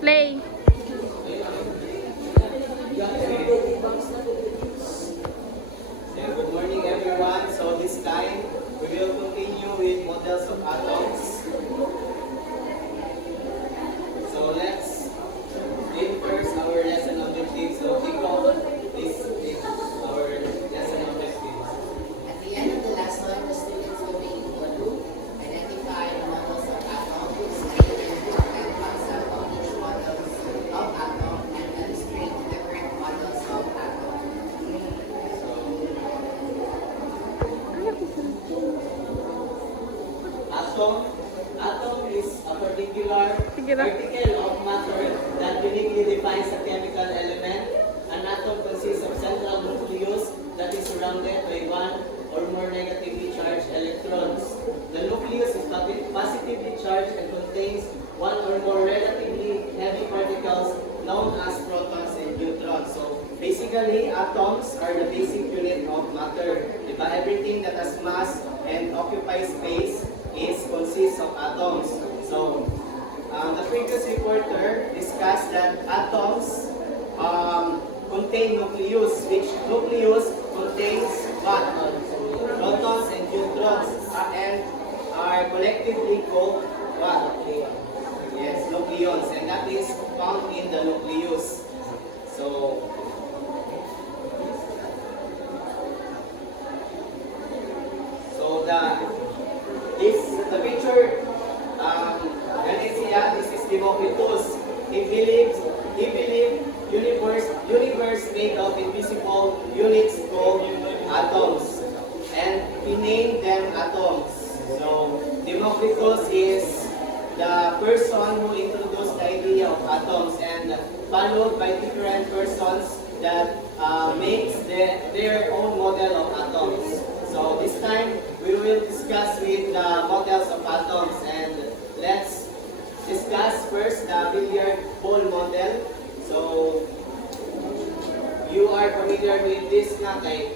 Play. Good morning, everyone. So this time, we will continue with models of atoms. So let's read first our lesson objective. So Chico, this is our lesson objective. At the end of the lesson, the students will be able to identify the models of atoms, and concept of each model of atom, and illustrate different models of atom. Atom is a particular Sige na. particle of matter that uniquely defines a chemical element. An atom consists of central nucleus that is surrounded by one or more negatively charged electrons. The nucleus is positively charged and contains one or more relatively heavy particles known as protons and neutrons. So basically, atoms are the basic unit of matter. Diba? Everything that has mass and occupies space consists of atoms. So, the previous reporter discussed that atoms contain nucleus, which nucleus contains what? Protons and neutrons, and are collectively called what? Yes, nucleons, and that is found in the nucleus. So, the picture, this is Democritus. He believed universe made of invisible units called atoms, and he named them atoms. So Democritus is the person who introduced the idea of atoms, and followed by different persons that makes their own model of atoms. So this time we will discuss with the models of atoms, and let's discuss first the billiard ball model. So you are familiar with this na kay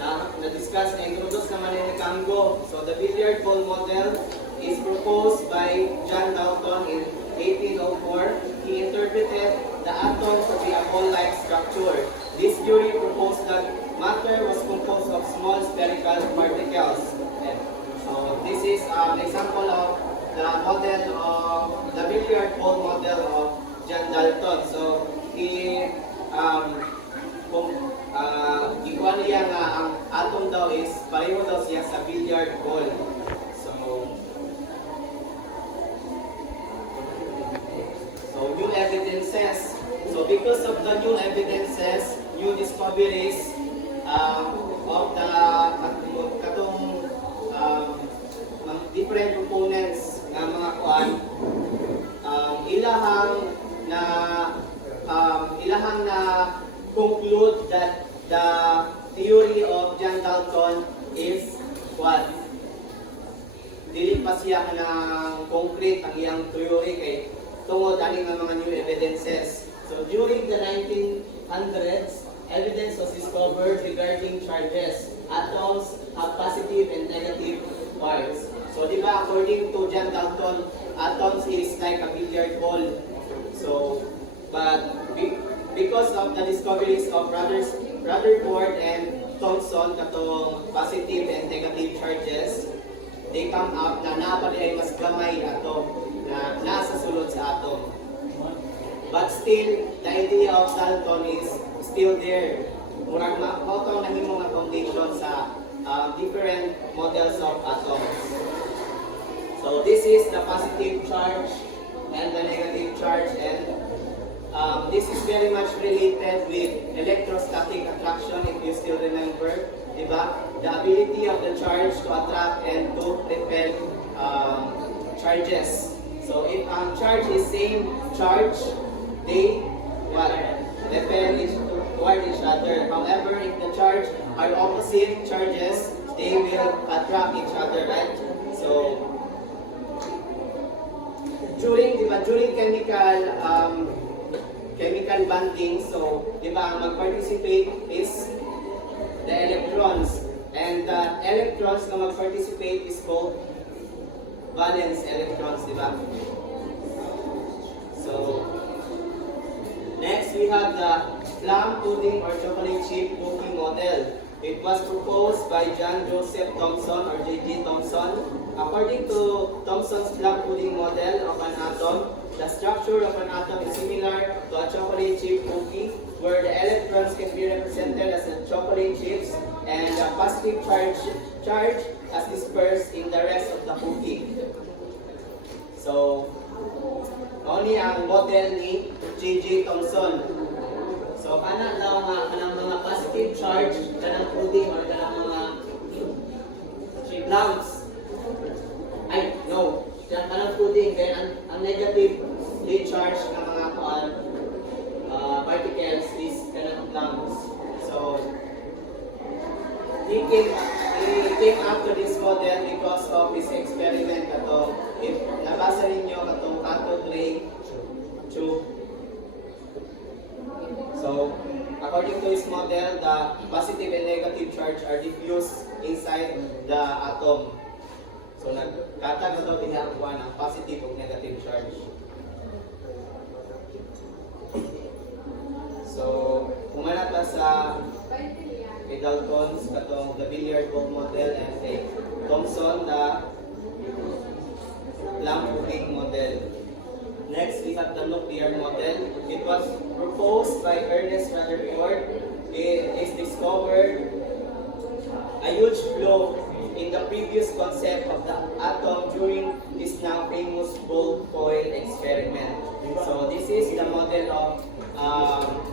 na-discuss na introduce naman ni Kango. So the billiard ball model is proposed by John Dalton in 1804. He interpreted the atom to be a ball-like structure. This theory proposed that matter was composed of small spherical particles. And so this is an example of the model of the billiard ball model of John Dalton. So he ikuan niya nga ang atom daw is pareho daw siya sa billiard ball. So new evidences. So because of the new evidences, new discoveries of the katong different components ng mga kuan, ilahang na conclude that the theory of John Dalton is what? Dili pa siya ng concrete ang iyang theory kay tungod aning mga new evidences. So during the 1900s, evidence was discovered regarding charges. Atoms have positive and negative parts. So di ba, according to John Dalton, atoms is like a billiard ball. So, but because of the discoveries of Rutherford and Thomson, katong positive and negative charges, they come up na napali ay mas gamay atom na nasa sulod sa atom. But still, the idea of Dalton is still there. Murag mautaw na himo nga foundation sa different models of atoms. So this is the positive charge and the negative charge, and this is very much related with electrostatic attraction, if you still remember, diba? The ability of the charge to attract and to repel charges. So if charge is same charge, they repel toward each other. However, if the charge are opposite charges, they will attract each other, right? So during chemical bonding, so ang mag-participate is the electrons, and the electrons na mag-participate is called valence electrons, So have the plum pudding or chocolate chip cookie model. It was proposed by John Joseph Thomson or J.J. Thomson. According to Thomson's plum pudding model of an atom, the structure of an atom is similar to a chocolate chip cookie, where the electrons can be represented as the chocolate chips and the positive charge as dispersed in the rest of the cookie. So, only ang model ni J.J. Thomson. So, kana daw nga kanang mga positive charge kanang pudding or kanang mga lumps. Ay, no. Kanang pudding kaya ang negatively charged na mga particles is kanang lumps. So, he came up to this model because of his experiment katong if nabasa ninyo katong cathode ray tube. So, according to his model, the positive and negative charge are diffused inside the atom. So, nagkatag na daw dinakuha ng positive o negative charge. So, kumana ta sa kay Daltons, katong the billiard ball model, and kay Thomson, the plum pudding model. Next, we have the nuclear model. It was proposed by Ernest Rutherford. It is discovered a huge flaw in the previous concept of the atom during his now famous gold foil experiment. So this is the model of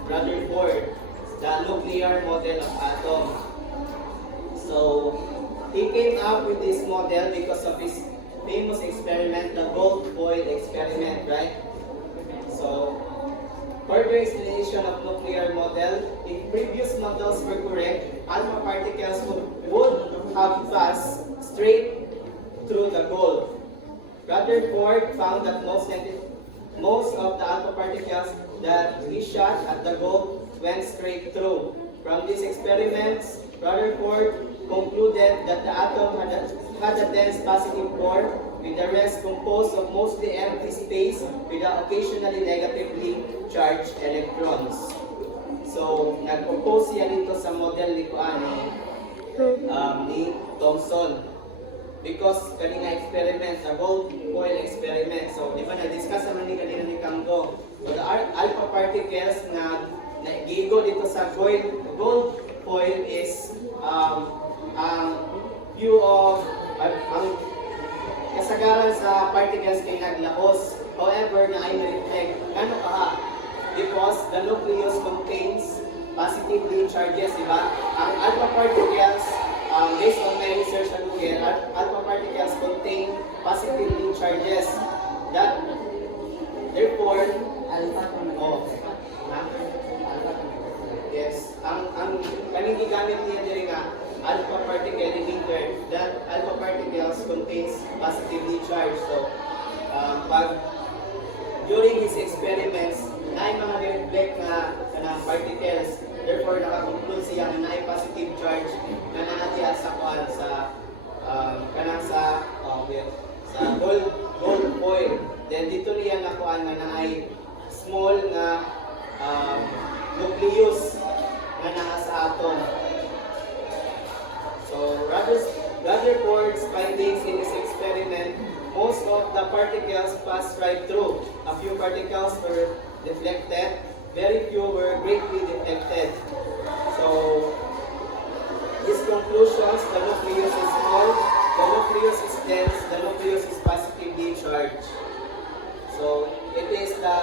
Rutherford, the nuclear model of atom. So he came up with this model because of his famous experiment, the gold foil experiment, right? So, further explanation of nuclear model, if previous models were correct, alpha particles would have passed straight through the gold. Rutherford found that most of the alpha particles that he shot at the gold went straight through. From these experiments, Rutherford concluded that the atom had a dense positive core, with the rest composed of mostly empty space with occasionally negatively charged electrons. So, nag-propose siya dito sa model ni Thomson. Because kanina experiment, the gold foil experiment. So, di ba na-discuss naman ni kanina ni Kanggo. So, the alpha particles na gigo dito sa gold foil is ang view of ang kasagaran sa particles kay naglaos. However, na ay reflect ano ka because the nucleus contains positively charges, di ba? Ang alpha particles, based on my research at Google, alpha particles contain positively charges. That therefore, yes, ang kaning gigamit niya diri nga alpha particle emitter, that alpha particles contains positively charged. So, during his experiments, naay mga reflect na kanang particles. Therefore, nakakonclude siya na naay positive charge na naatiya sa kuan sa kanang sa gold foil. Then dito niya nakuha na naay small na nucleus na naa sa atom. So, Rutherford's findings in this experiment, most of the particles passed right through. A few particles were deflected, very few were greatly deflected. So, his conclusions, the nucleus is small, the nucleus is dense, the nucleus is positively charged. So, it is the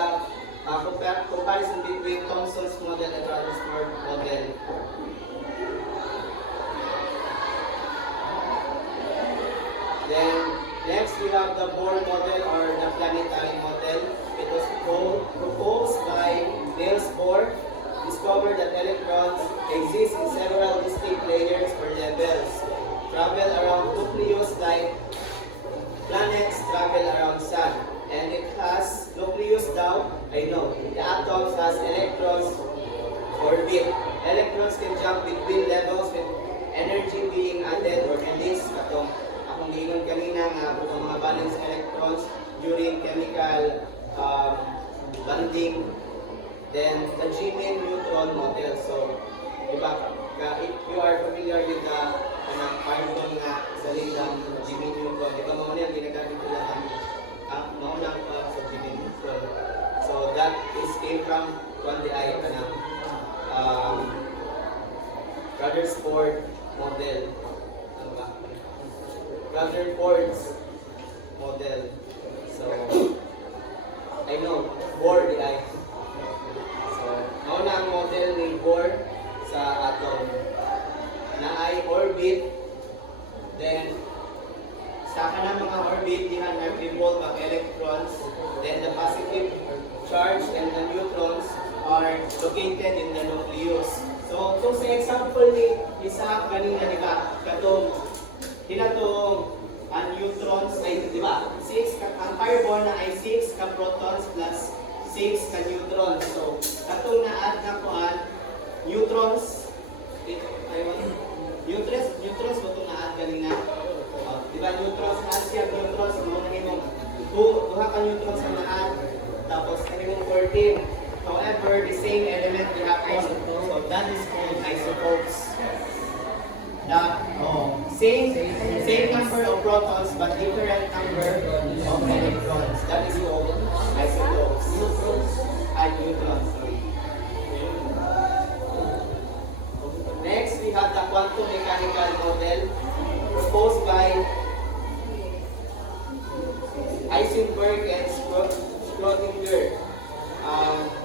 comparison between Thomson's model and Rutherford's model. Then, next we have the Bohr model or the planetary model. It was proposed by Niels Bohr, discovered that electrons exist in several distinct layers or levels, travel around nucleus like planets travel around sun, and it has nucleus down. I know, the atoms has electrons orbit. Electrons can jump between levels with energy being added or released. Akong giingon kanina nga ang mga valence electrons during chemical bonding Then the G-main neutron model. So, diba, if you are familiar with the carbon nga sa lilang G-main neutron, diba mauna yung ginagamit nila ang mauna sa G-main neutron. So that is came from one the I Rutherford model. Ano ba? Rutherford's model. So I know, Bohr di ay. So, mauna ang model ni Bohr sa atom na ay orbit. Then, sa kanang mga orbit, dihan nag-revolve ang electrons. Then, the positive charge and the neutrons are located in the nucleus. So, kung sa example ni isa kanina, di ba, katong tinatong ang neutrons ay, di ba, ang carbon na ay 6 ka protons plus 6 ka neutrons. So, katong na-add na kuan, neutrons, neutrons ba itong na-add kanina? Di ba, neutrons, na-add siya neutrons, so mga nahimong duha ka neutrons ang na-add, tapos nahimong 14. However, the same element we have so that is called isotopes. Same number of protons but different number of electrons. That is called isotopes. Neutrons, sorry. Next, we have the quantum mechanical model proposed by Heisenberg and Schrödinger.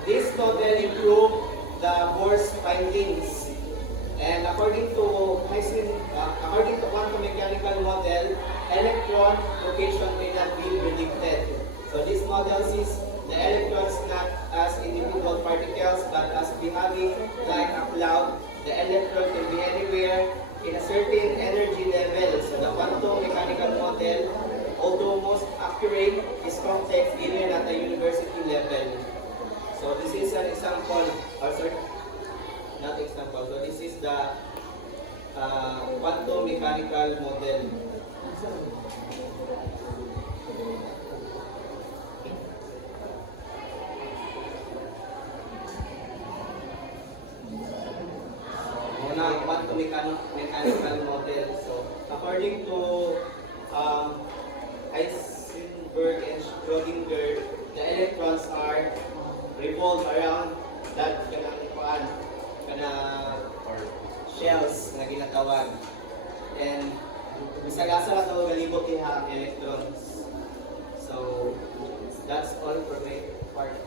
This model improved the Bohr's findings. And according to quantum mechanical model, electron location may not be predicted. So this model sees the electrons not as individual particles but as behaving like a cloud. The electron can be anywhere in a certain energy level. So the quantum mechanical model, although most accurate, is complex even at the university level. So this is an example, not example, so this is the quantum mechanical model. Muna ang quantum mechanical model. So according to Heisenberg and Schrödinger, the electrons are revolve around that shells na ginatawag. And misagasa na ito galibot niya ang electrons. So that's all for my part.